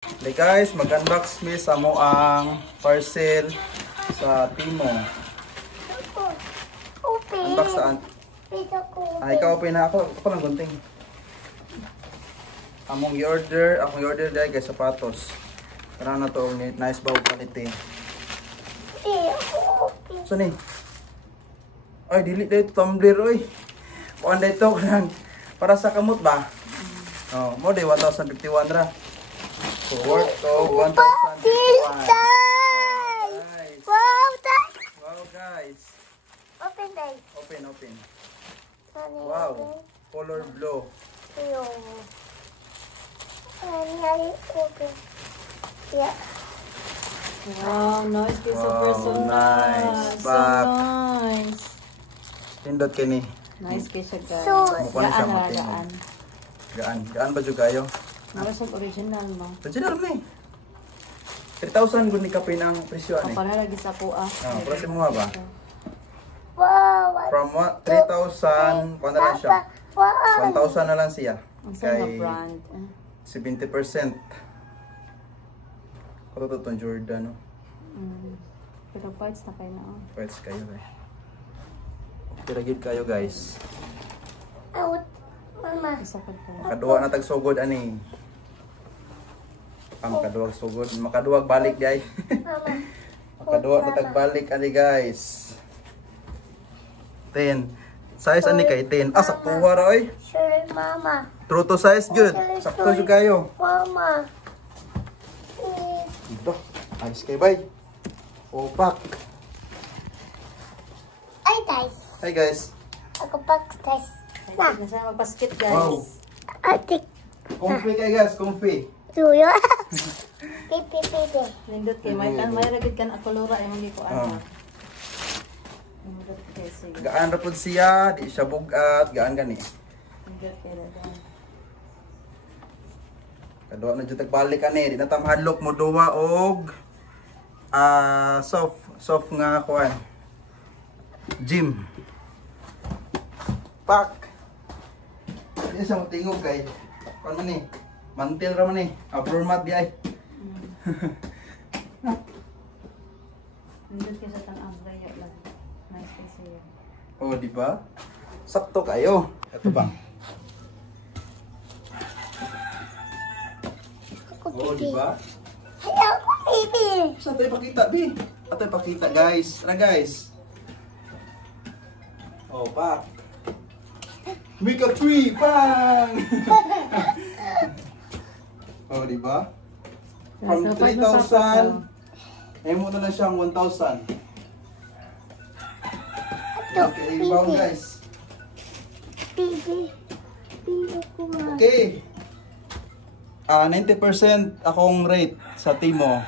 Okay guys, mag-unbox mi sa mo ang parcel sa Timo. Open. Unbox saan? Ay, ikaw open na ako. Ako lang gunting. Akong i-order dahil guys, sapatos. Karang na to, nice bawag quality. So ni? Ay, delete dahil ito tumbler, oy. Kuhan dahil ito, para sa kamot ba? Oh, mo day 1,051 ra. So, worth of 1,051. Guys. Wow, guys. Open guys. Open. Wow. Color blue. Open. Yeah. Wow, nice piece of Wow, personal. nice. So Back. nice. Pindot kini. Nice kay siya guys. So, Mukha na siya Gaan na matingog. gaan. Gaan ba juga kayo? Wala siyang original mo. Original ni. 3,000 gud ni kapin ang presyo ani. Para lagi sa puа. Ah, presyo mo ba? wow. From 3,000, kuha na lang siya. Wow. 1,000 na lang siya. Ang saan Kay na brand? 70%. Kato to itong Jordan, no? Pero parts na kayo na. Pwede kayo, guys. Kiragid kayo, guys. Out. Mama. Isa pa pa. Makaduwa na tagsugod, ani. Makaduwag sugod. Makaduwag balik, guys. Mama. Makaduwa na tagbalik, ani, guys. 10. Size, ani kay 10. Ah, sakto wara, oy. Sure, mama. True to size, good. Sakto siya kayo. Mama. Ito. Ayos kayo, bye. Opak. Ay, guys. Hi, guys. Ako pak, guys. Na siya magpaskit guys. Wow. Atik. Comfy kayo, guys. Comfy. Tuyo. Pipi. Nindot kay may kan may ragid kan akolora ay mong ko Ah. ana. Nindot kay sige. Gaan ra pud siya, di siya bugat, gaan gani. Nindot kay dadan. Kaduwa na jud tagbalik ani, di na ta mahadlok mo duwa og soft nga kuan. Gym. Pak. Di sa tingog kay kuan man ni. Mantil ra man ni. Floor mat di ay. Nindot kay sa tan ambraya lang. Nice kay siya. Oh, di ba? Sakto kayo. Ito ba? Ako Oh, pipi. di ba? Ay, ako pipi. Saan tayo pakita, Bi? Saan tayo pakita, guys? Tara, guys. Oh, pak. Make a tree, bang! Oh, di ba? From 3,000, eh mo na lang siyang 1,000. Ito, Okay, ibaw, pipi. guys. Pipi. Pipi ko nga. Okay. 90% akong rate sa Timo.